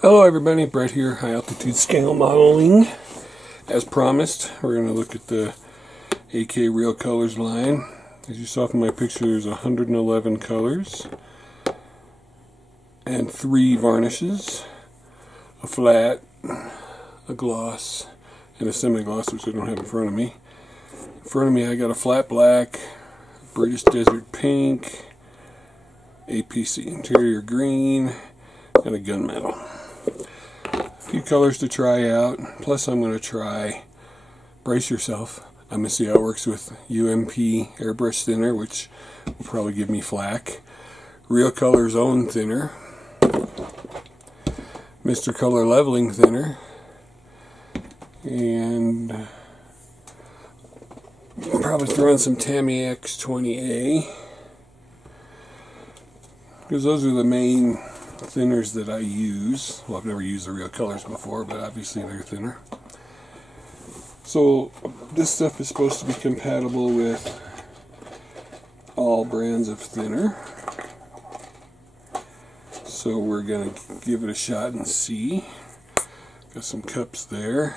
Hello everybody, Brett here, High Altitude Scale Modeling. As promised, we're going to look at the AK Real Colors line. As you saw from my picture, there's 111 colors and 3 varnishes, a flat, a gloss, and a semi-gloss, which I don't have in front of me. In front of me I got a flat black, British Desert Pink, APC Interior Green, and a gunmetal. A few colors to try out, plus I'm going to try, brace yourself, I'm going to see how it works with UMP airbrush thinner, which will probably give me flack, Real Colors own thinner, Mr. Color leveling thinner, and I'll probably throw in some Tamiya X20A, because those are the main thinners that I use. Well, I've never used the Real Colors before, but obviously they're thinner. So this stuff is supposed to be compatible with all brands of thinner. So we're going to give it a shot and see. Got some cups there.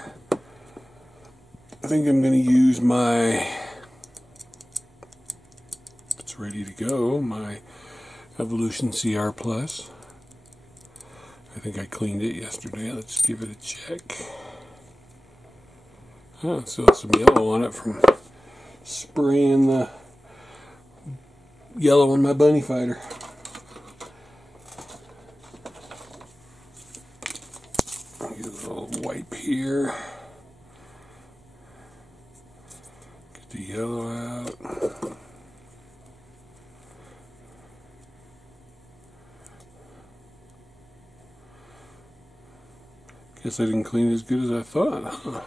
I think I'm going to use my, it's ready to go, my Evolution CR Plus. I think I cleaned it yesterday. Let's give it a check. Oh, it still has some yellow on it from spraying the yellow on my bunny fighter. Get a little wipe here. Get the yellow out. Guess I didn't clean it as good as I thought, huh?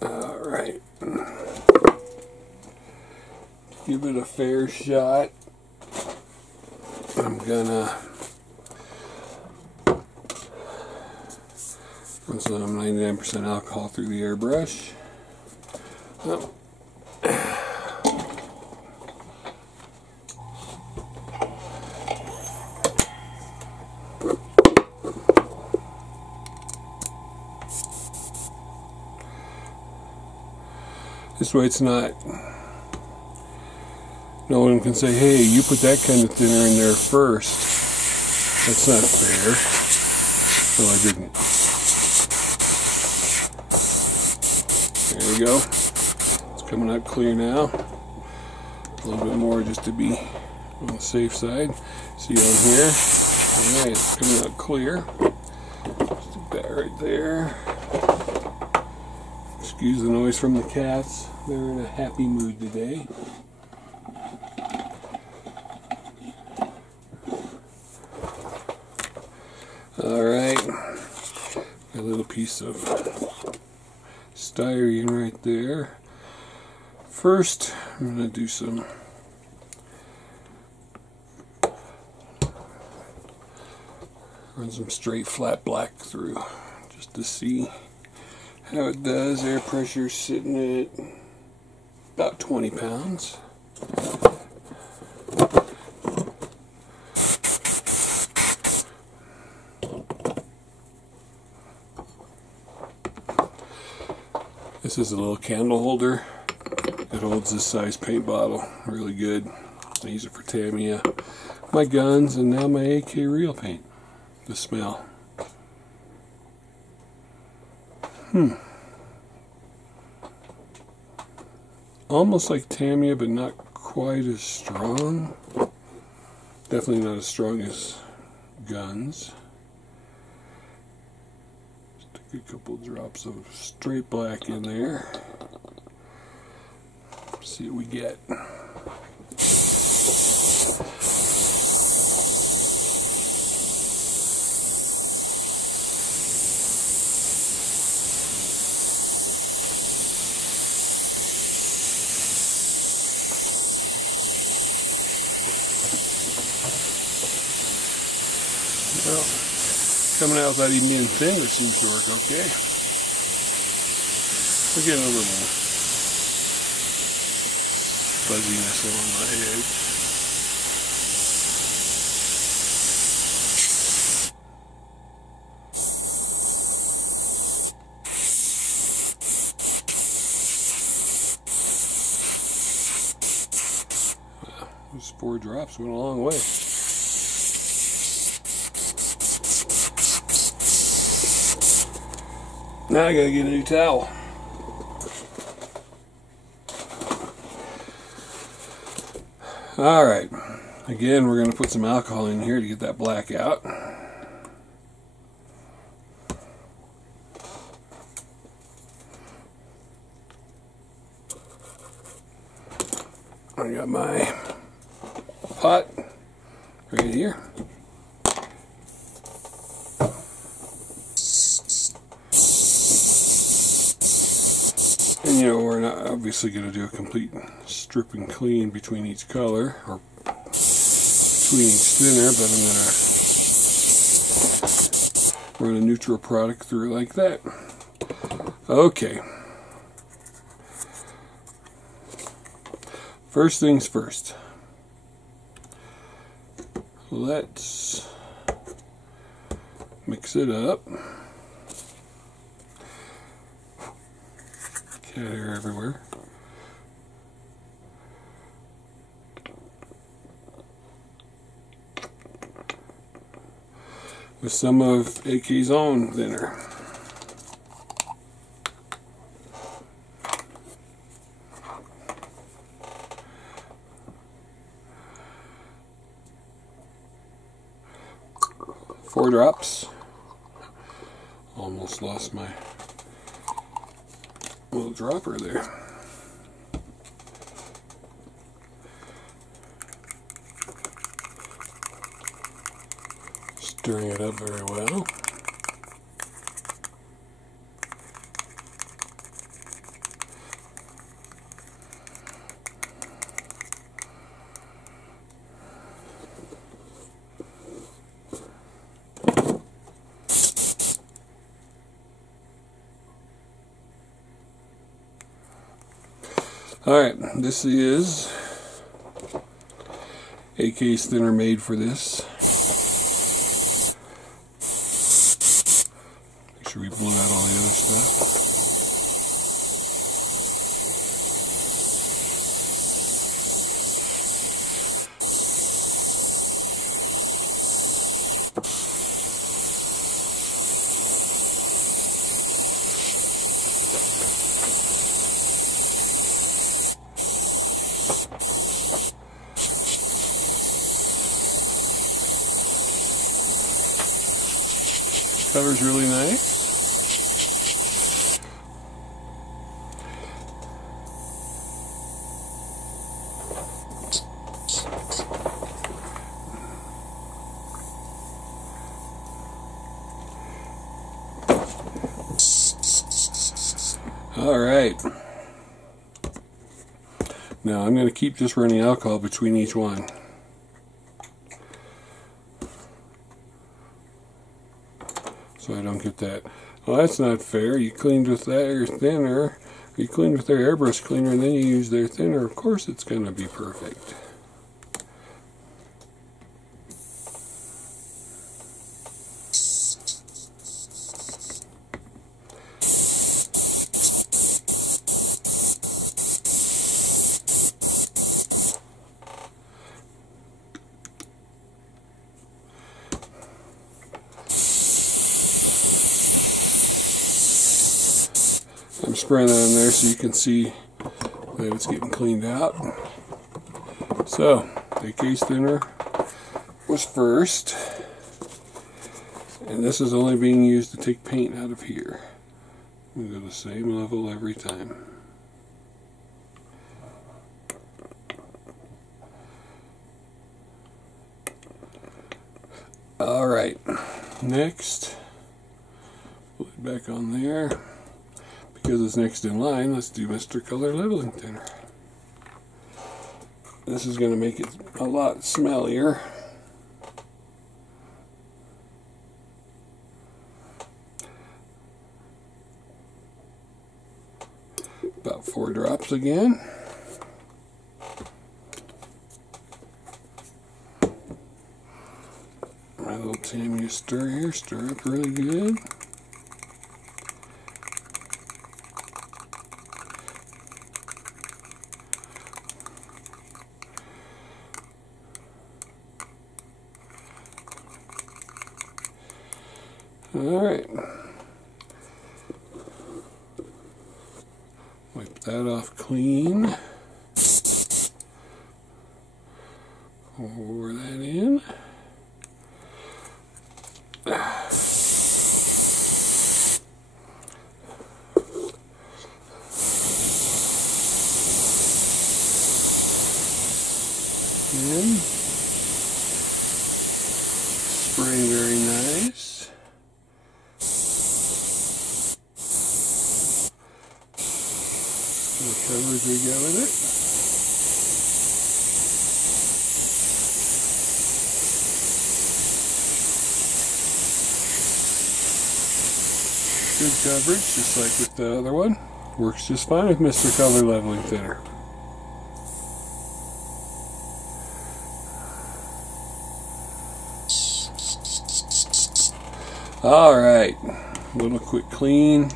Alright. Give it a fair shot. I'm gonna run some 99% alcohol through the airbrush. Oh. This way it's not, no one can say, hey, you put that kind of thinner in there first. That's not fair. So I didn't. There we go. Coming out clear now. A little bit more just to be on the safe side. See on here. Alright, it's coming out clear. Just do that right there. Excuse the noise from the cats. They're in a happy mood today. Alright. A little piece of styrene right there. First, I'm going to do some run some straight flat black through just to see how it does. Air pressure sitting at about 20 pounds. This is a little candle holder. It holds this size paint bottle really good. I use it for Tamiya, my guns, and now my AK Real paint. The smell. Almost like Tamiya, but not quite as strong. Definitely not as strong as guns. Stick a couple drops of straight black in there. See what we get. Well, coming out without even being thin, it seems to work okay. We're getting a little fuzziness along my edge. Those 4 drops went a long way. Now I gotta get a new towel. Alright, again we're going to put some alcohol in here to get that black out. I got my pot right here. And you know, we're not obviously going to do a complete strip and clean between each color or between each thinner, but I'm going to run a neutral product through like that. Okay. First things first. Let's mix it up. Cat hair everywhere. With some of AK's own thinner. Four drops. Almost lost my little dropper there. Stirring it up very well. Alright, this is AK's thinner made for this. Make sure we blow out all the other stuff. Color's really nice. All right. Now I'm going to keep just running alcohol between each one. So I don't get that. Well, that's not fair. You cleaned with their thinner, you cleaned with their airbrush cleaner, and then you use their thinner. Of course it's going to be perfect. I'm spraying that in there so you can see that it's getting cleaned out. So, AK's thinner was first, and this is only being used to take paint out of here. We go the same level every time. Alright, next, put it back on there. Because it's next in line, let's do Mr. Color Leveling Thinner. This is going to make it a lot smellier. About 4 drops again. My little Tammy stir here, stir up really good. Alright. Wipe that off clean. Pour that in. And spraying very nice. The coverage we got with it. Good coverage, just like with the other one. Works just fine with Mr. Color Leveling Thinner. Alright, a little quick clean.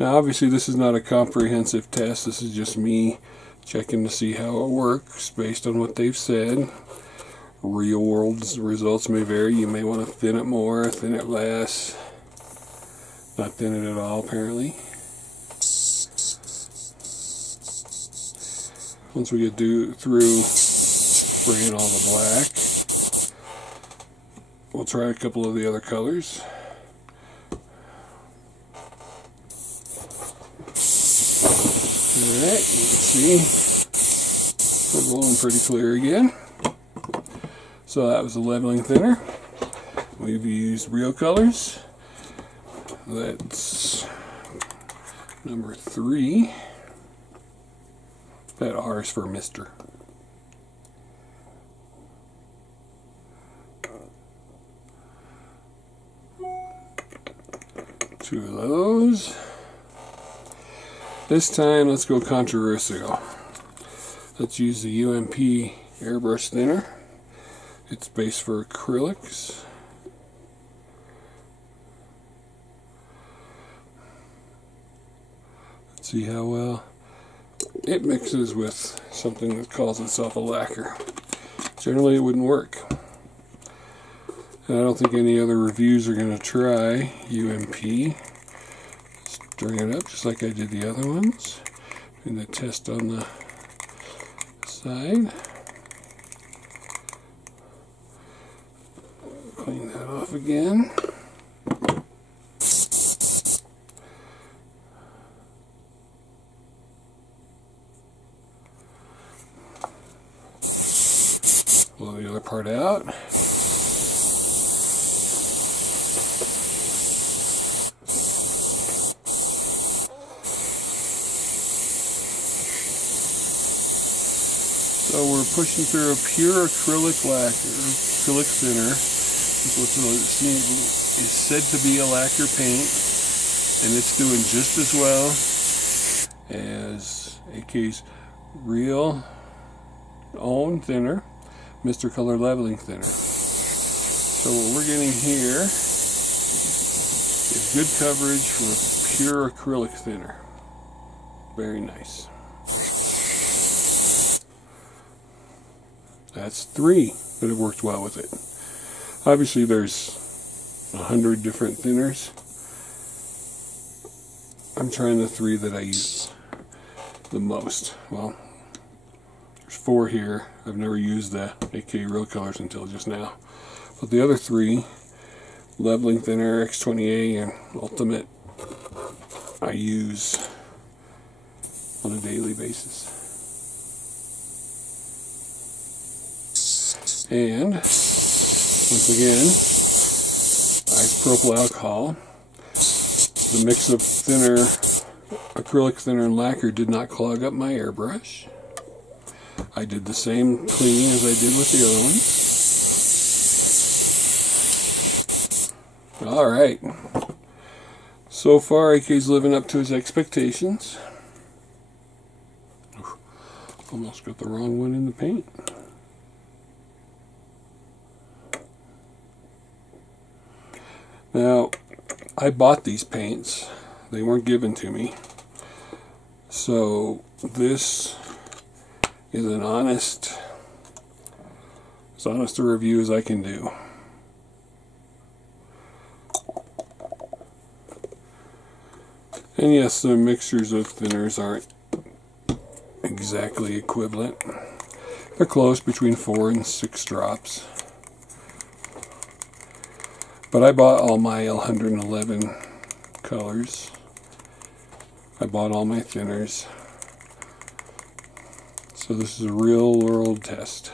Now obviously this is not a comprehensive test, this is just me checking to see how it works based on what they've said. Real world results may vary, you may want to thin it more, thin it less. Not thin it at all apparently. Once we get through spraying all the black, we'll try a couple of the other colors. Alright, you can see we're blowing pretty clear again. So that was a leveling thinner. We've used real colors. That's number 3. That R is for Mr. Two of those. This time, let's go controversial. Let's use the UMP airbrush thinner. It's base for acrylics. Let's see how well it mixes with something that calls itself a lacquer. Generally, it wouldn't work. And I don't think any other reviews are going to try UMP. Stirring it up just like I did the other ones. And the test on the side. Clean that off again. Blow the other part out. So we're pushing through a pure acrylic lacquer, acrylic thinner. What's is said to be a lacquer paint, and it's doing just as well as AK's real own thinner, Mr. Color Leveling Thinner. So what we're getting here is good coverage for a pure acrylic thinner. Very nice. That's 3 that have worked well with it. Obviously there's 100 different thinners. I'm trying the 3 that I use the most. Well, there's 4 here. I've never used the AK Real Colors until just now. But the other 3, Leveling Thinner, X20A, and Ultimate, I use on a daily basis. And once again, isopropyl alcohol. The mix of thinner, acrylic thinner and lacquer did not clog up my airbrush. I did the same cleaning as I did with the other one. Alright. So far, AK's living up to his expectations. Almost got the wrong one in the paint. Now, I bought these paints. They weren't given to me. So, this is as honest a review as I can do. And yes, the mixtures of thinners aren't exactly equivalent. They're close, between 4 and 6 drops. But I bought all my 111 colors. I bought all my thinners. So this is a real world test.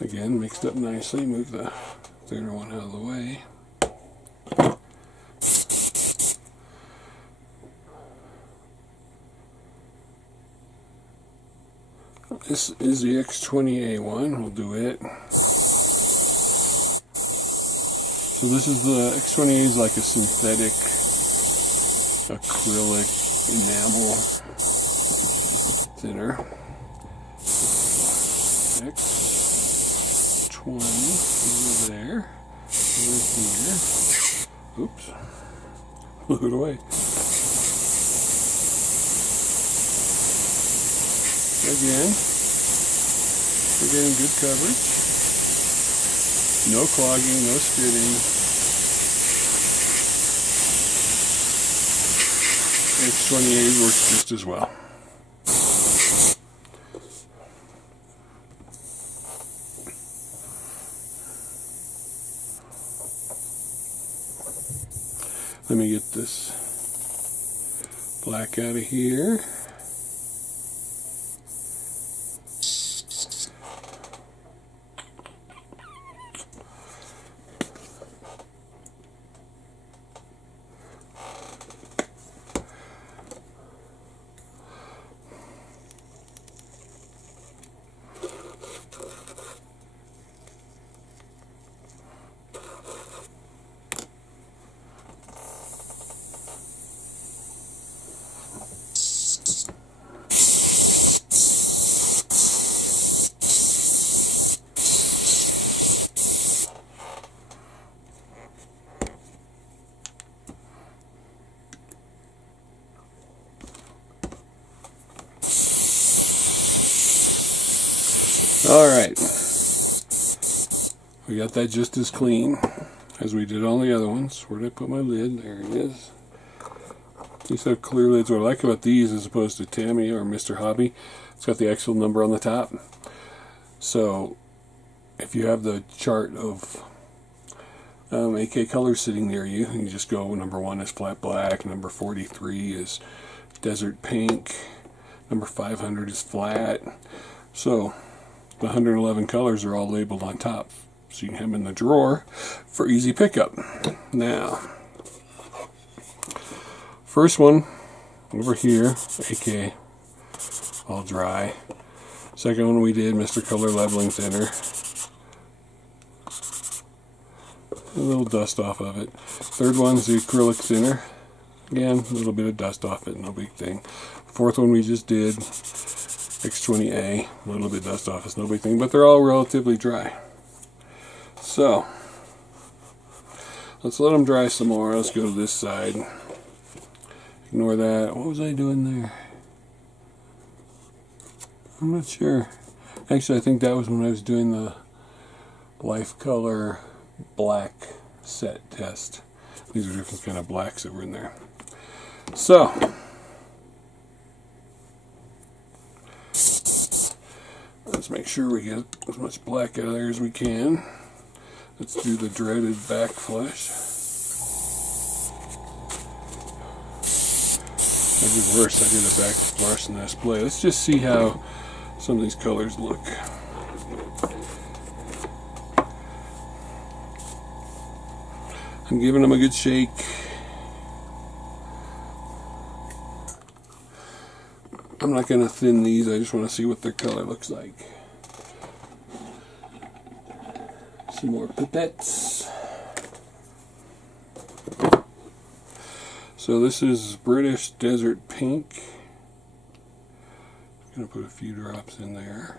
Again, mixed up nicely. Move the thinner one out of the way. This is the X20A one. We'll do it. So this is the X20A is like a synthetic acrylic enamel thinner. X20 over there. Over here. Oops. Blew it away. Again, we're getting good coverage. No clogging, no spitting. X28 works just as well. Let me get this black out of here. Alright, we got that just as clean as we did on the other ones. Where did I put my lid? There it is. These have clear lids. What I like about these as opposed to Tammy or Mr. Hobby, it's got the actual number on the top. So if you have the chart of AK colors sitting near you, you just go number 1 is flat black, number 43 is desert pink, number 500 is flat. So the 111 colors are all labeled on top, so you can have them in the drawer for easy pickup. Now, first one over here, AK, all dry. Second one we did, Mr. Color Leveling Thinner. A little dust off of it. Third one's the acrylic thinner. Again, a little bit of dust off it, no big thing. Fourth one we just did, X20A, a little bit dust off, it's no big thing, but they're all relatively dry. So, let's let them dry some more. Let's go to this side. Ignore that. What was I doing there? I'm not sure. Actually, I think that was when I was doing the Life Color black set test. These are different kind of blacks that were in there. So, let's make sure we get as much black out of there as we can. Let's do the dreaded backflash. I did worse. I did a backflash in display. Let's just see how some of these colors look. I'm giving them a good shake. I'm not going to thin these, I just want to see what their color looks like. Some more pipettes. So this is British Desert Pink. I'm going to put a few drops in there.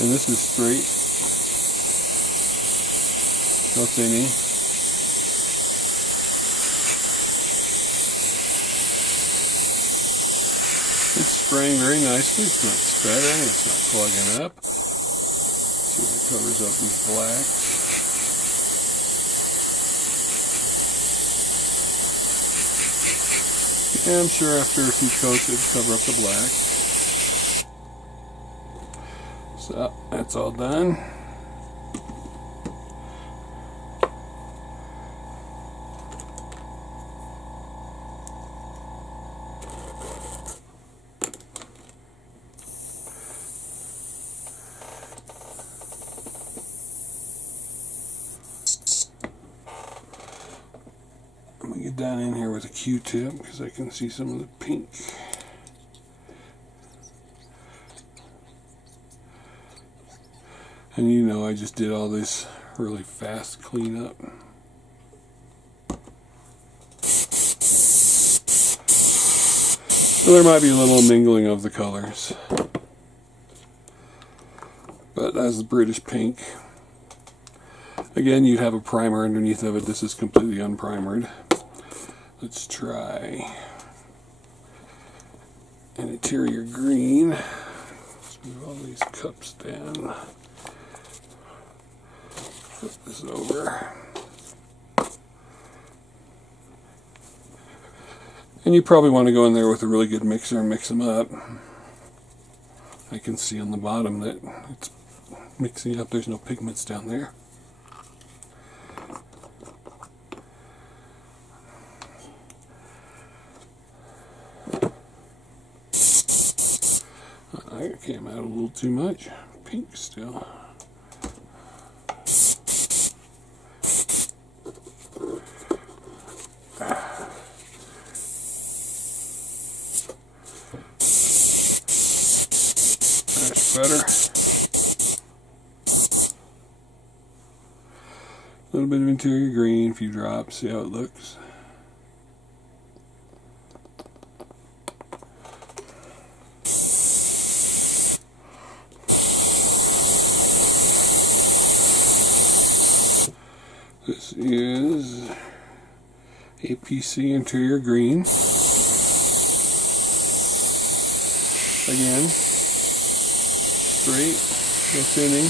And this is straight, no thinning. It's spraying very nicely. It's not spattering, it's not clogging up. See if it covers up these blacks. Yeah, I'm sure after a few coats it'd cover up the black. So that's all done. I'm going to get down in here with a Q-tip because I can see some of the pink. And you know, I just did all this really fast cleanup. So there might be a little mingling of the colors. But that's the British Pink. Again, you'd have a primer underneath of it. This is completely unprimered. Let's try an interior green. Let's move all these cups down. Flip this over. And you probably want to go in there with a really good mixer and mix them up. I can see on the bottom that it's mixing up. There's no pigments down there. I came out a little too much. Pink still. That's better. A little bit of interior green, a few drops, see how it looks. This is APC interior green. Again, straight, no thinning.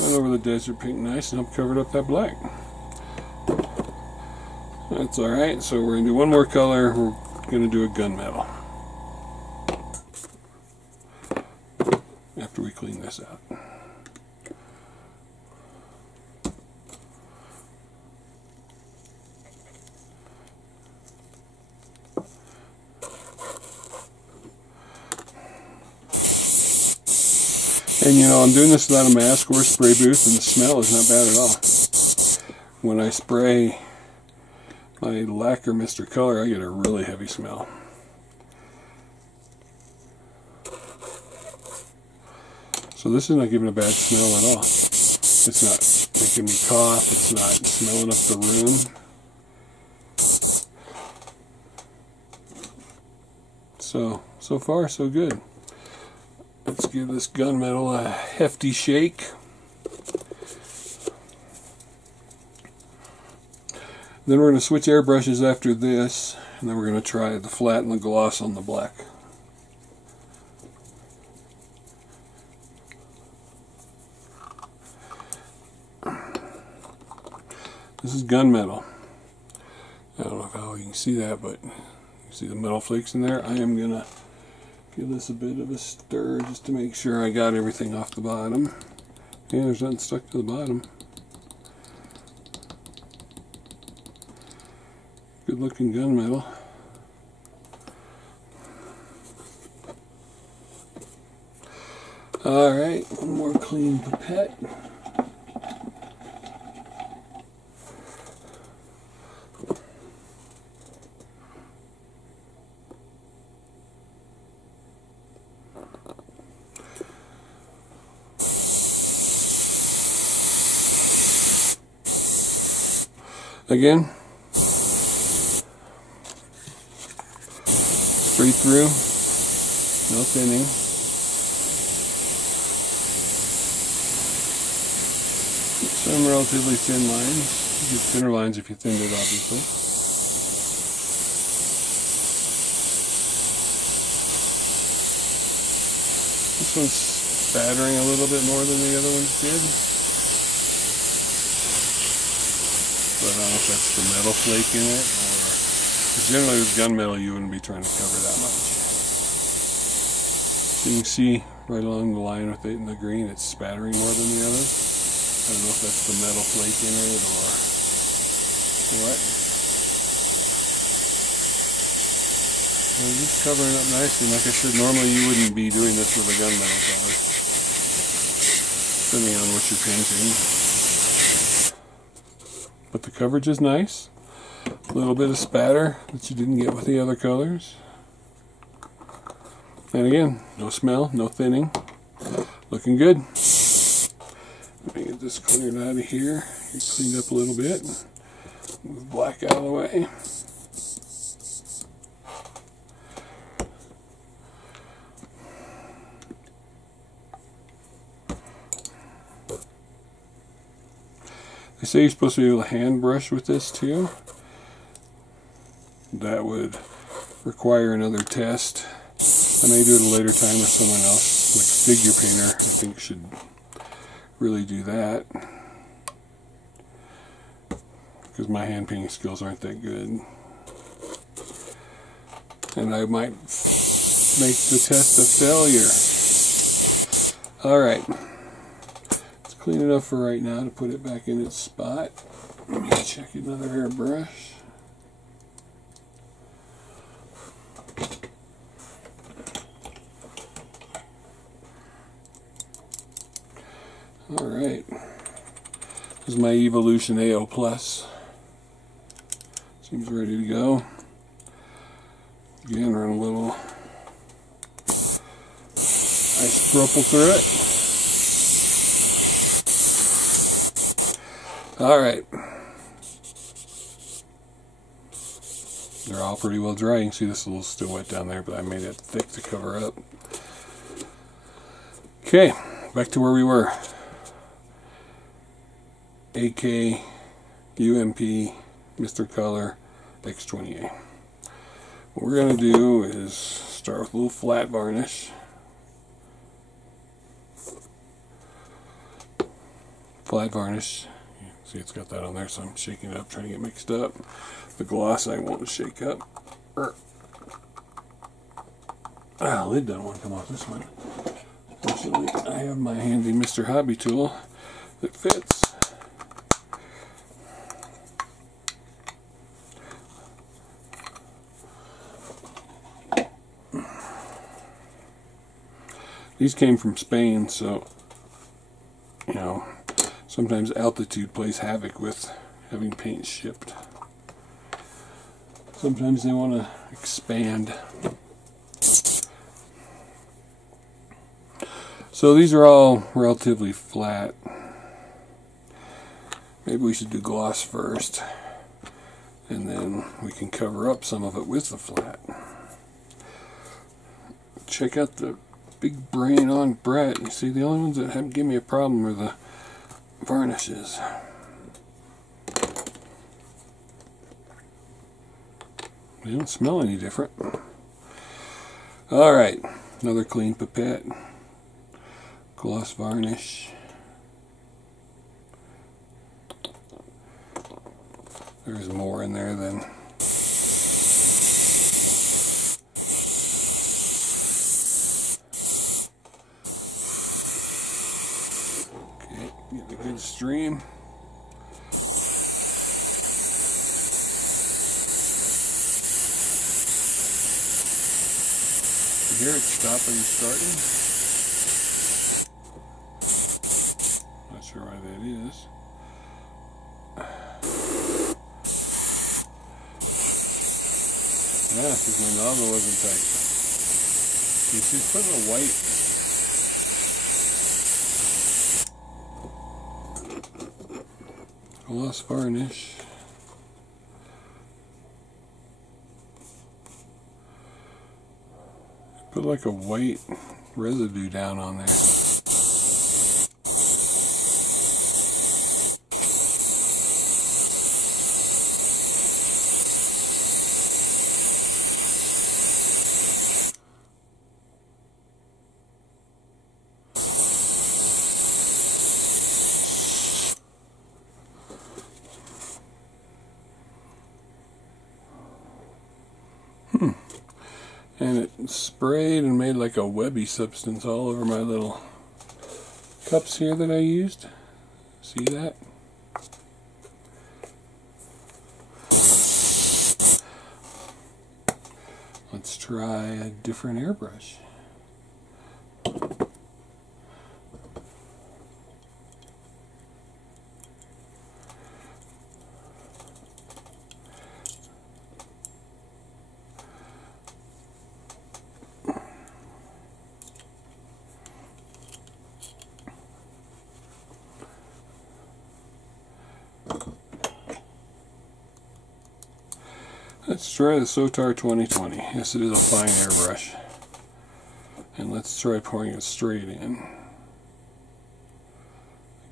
Went over the desert pink nice, and I've covered up that black. That's alright, so we're going to do one more color. We're going to do a gunmetal after we clean this out. And you know, I'm doing this without a mask or a spray booth, and the smell is not bad at all. When I spray my lacquer Mr. Color, I get a really heavy smell. So this is not giving a bad smell at all. It's not making me cough, it's not smelling up the room. So far so good. Let's give this gunmetal a hefty shake. Then we're going to switch airbrushes after this, and then we're going to try the flat and the gloss on the black. This is gunmetal. I don't know how you can see that, but you see the metal flakes in there. I am going to give this a bit of a stir just to make sure I got everything off the bottom. Yeah, there's nothing stuck to the bottom. Good looking gunmetal. Alright, one more clean pipette. Again, straight through, no thinning. Some relatively thin lines. You get thinner lines if you thinned it, obviously. This one's spattering a little bit more than the other ones did. But I don't know if that's the metal flake in it, or generally with gunmetal you wouldn't be trying to cover that much. You can see right along the line with it in the green, it's spattering more than the others. I don't know if that's the metal flake in it or what. Well, it's just covering up nicely. Like I said, normally you wouldn't be doing this with a gunmetal color, depending on what you're painting. But the coverage is nice. A little bit of spatter that you didn't get with the other colors. And again, no smell, no thinning. Looking good. Let me get this cleared out of here. Get cleaned up a little bit. Move black out of the way. They say you're supposed to be able to hand brush with this too. That would require another test. I may do it a later time with someone else, like a figure painter. I think should really do that, because my hand painting skills aren't that good, and I might make the test a failure. Alright, it's clean enough for right now to put it back in its spot. Let me check another airbrush. Alright, this is my Evolution AO Plus. Seems ready to go. Again, run a little isopropyl through it. Alright. They're all pretty well dry. You can see this is a little still wet down there, but I made it thick to cover up. Okay, back to where we were. AK, UMP, Mr. Color, X20A. What we're going to do is start with a little flat varnish. Flat varnish. You can see it's got that on there, so I'm shaking it up, trying to get mixed up. The gloss I won't shake up. Ah, lid doesn't want to come off this one. Fortunately, I have my handy Mr. Hobby tool that fits. These came from Spain, so, you know, sometimes altitude plays havoc with having paint shipped. Sometimes they want to expand. So these are all relatively flat. Maybe we should do gloss first, and then we can cover up some of it with the flat. Check out the big brain on Brett. You see, the only ones that have give me a problem are the varnishes. They don't smell any different. Alright, another clean pipette. Gloss varnish. There's more in there than get a good stream. You hear it stopping and starting. Yeah, because my nozzle wasn't tight. You see, putting a white. Gloss varnish. Put like a white residue down on there. And it sprayed and made like a webby substance all over my little cups here that I used. See that? Let's try a different airbrush. Let's try the Sotar 2020. Yes, it is a fine airbrush. And let's try pouring it straight in.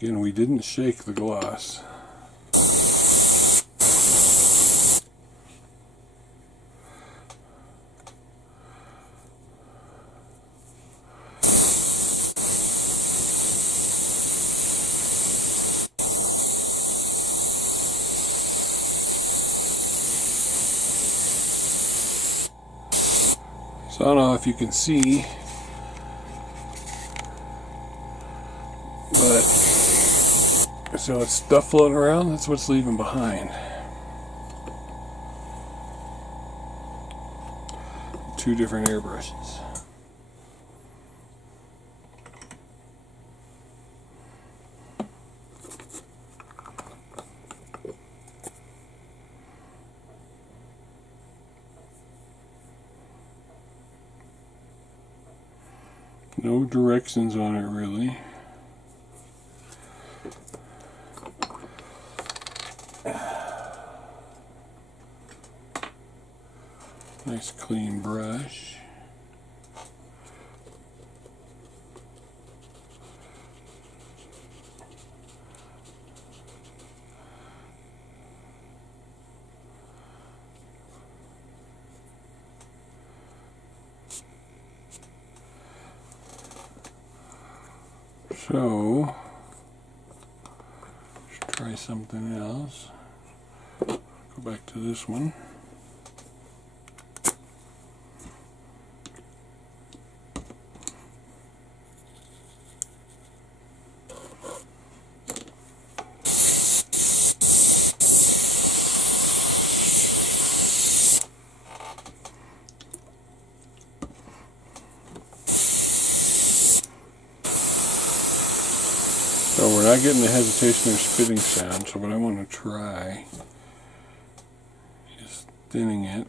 Again, we didn't shake the gloss. So I don't know if you can see, but so it's stuff floating around, that's what's leaving behind. Two different airbrushes. No directions on it really. Nice clean brush. So, let's try something else. Go back to this one. So we're not getting the hesitation or spitting sound, so what I want to try is thinning it.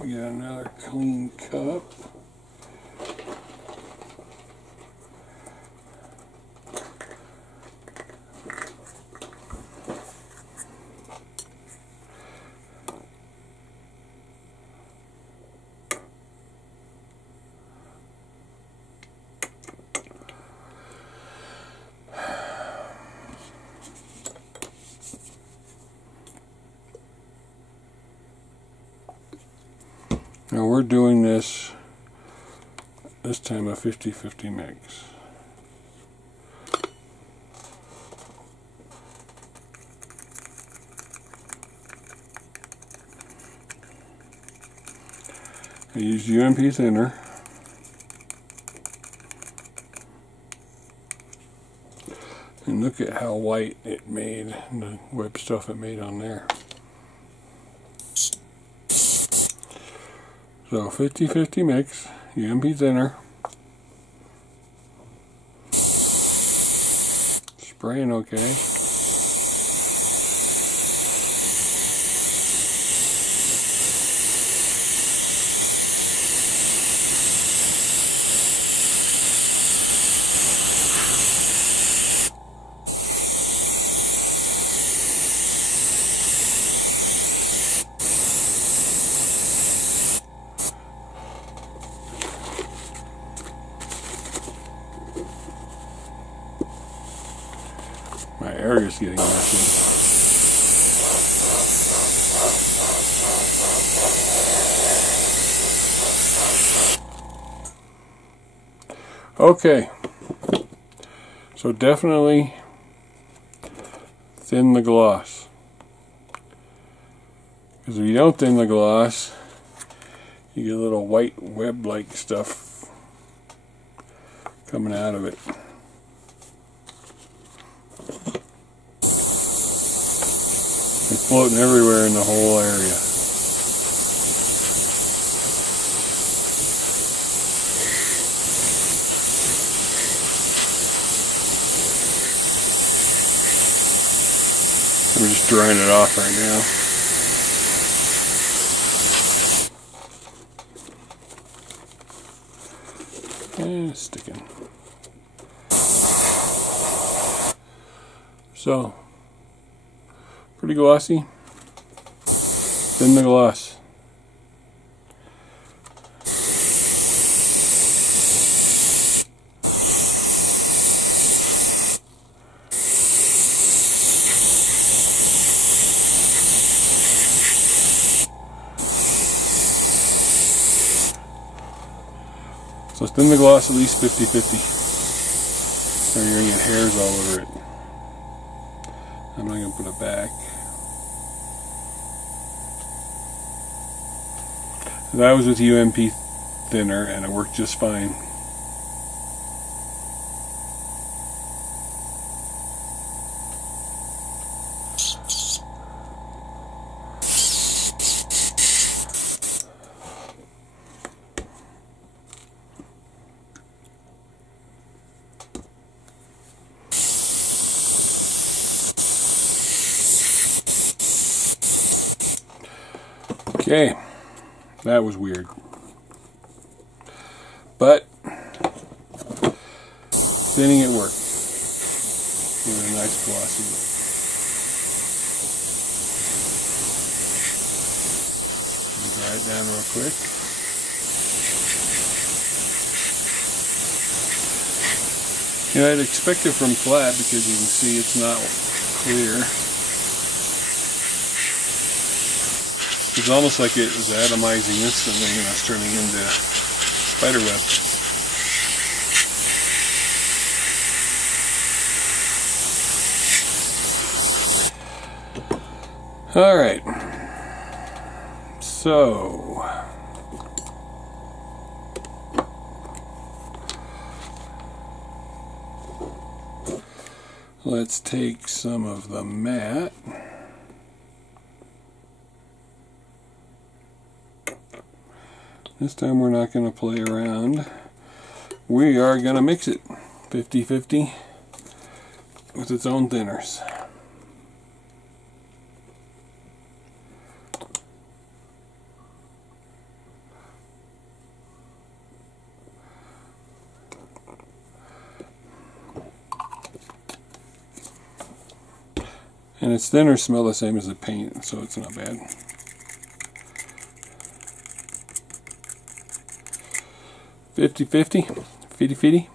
We got another clean cup. Now we're doing this time a 50-50 mix. I used UMP thinner. And look at how white it made, and the web stuff it made on there. So 50-50 mix, UMP thinner. spraying okay. My area is getting messy. Okay, so definitely thin the gloss, because if you don't thin the gloss, you get a little white web-like stuff coming out of it. It's floating everywhere in the whole area. We're just drying it off right now. And it's sticking. So, pretty glossy. Thin the gloss. So thin the gloss at least 50-50, or you're going to get hairs all over it. I'm not going to put it back. That was with UMP thinner and it worked just fine. Okay, that was weird, but thinning it worked. Give it a nice glossy look. Dry it down real quick. You know, I'd expect it from flat because you can see it's not clear. It's almost like it was atomizing instantly and it's turning into spiderweb. Alright, so let's take some of the matte. This time we're not going to play around. We are going to mix it 50-50 with its own thinners. And its thinners smell the same as the paint, so it's not bad. 50-50, 50-50.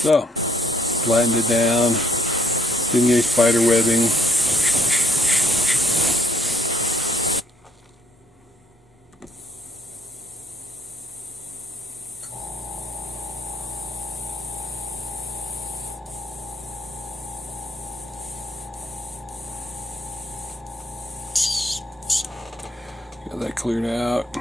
So, flatten it down. Didn't get spider webbing. Got that cleared out.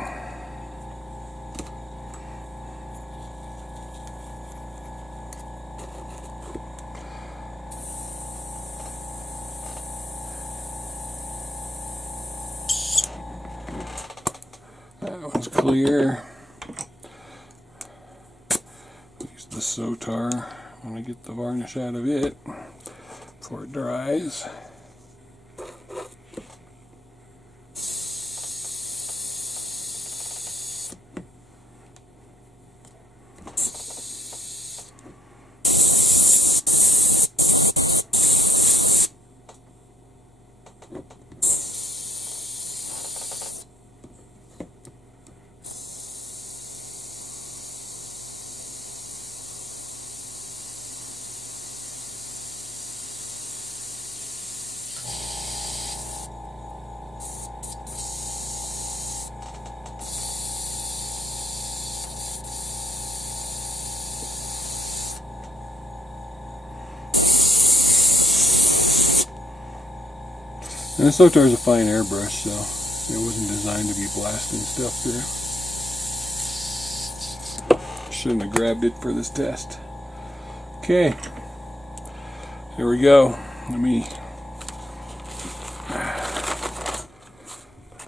That one's clear. Use the Sotar when I get the varnish out of it before it dries. And the Sotar is a fine airbrush, so it wasn't designed to be blasting stuff through. Shouldn't have grabbed it for this test. Okay, here we go. Let me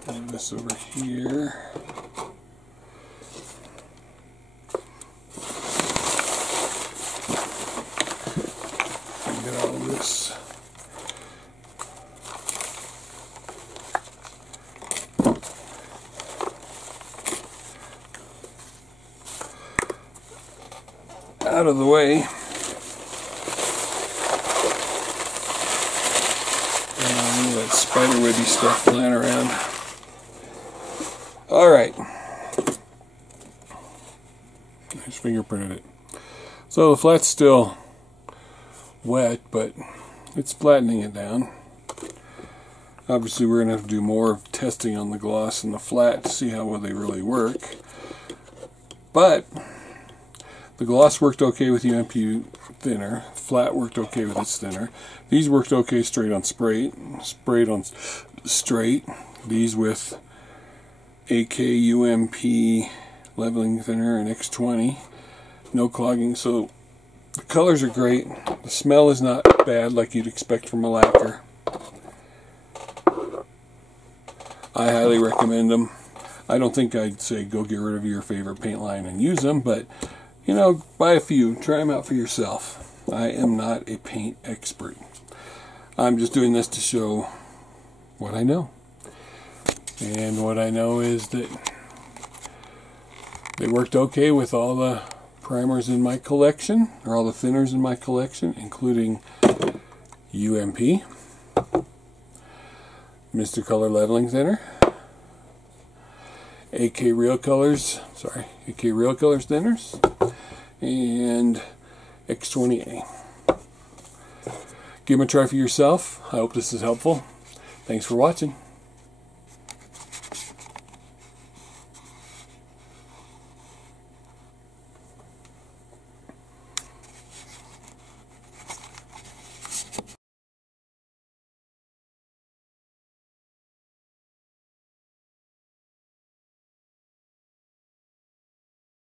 move this over here. Get all of this. Out of the way. And that spiderwebby stuff flying around. Alright. I just fingerprinted it. So the flat's still wet, but it's flattening it down. Obviously we're going to have to do more testing on the gloss and the flat to see how well they really work. But the gloss worked okay with UMP thinner. Flat worked okay with its thinner. These worked okay straight on sprayed on straight. These with AK UMP leveling thinner and X20. No clogging. So the colors are great. The smell is not bad like you'd expect from a lacquer. I highly recommend them. I don't think I'd say go get rid of your favorite paint line and use them, but you know, buy a few, try them out for yourself. I am not a paint expert. I'm just doing this to show what I know. And what I know is that they worked okay with all the primers in my collection, or all the thinners in my collection, including UMP, Mr. Color Leveling Thinner, AK Real Colors thinners, and X20A. Give them a try for yourself. I hope this is helpful. Thanks for watching.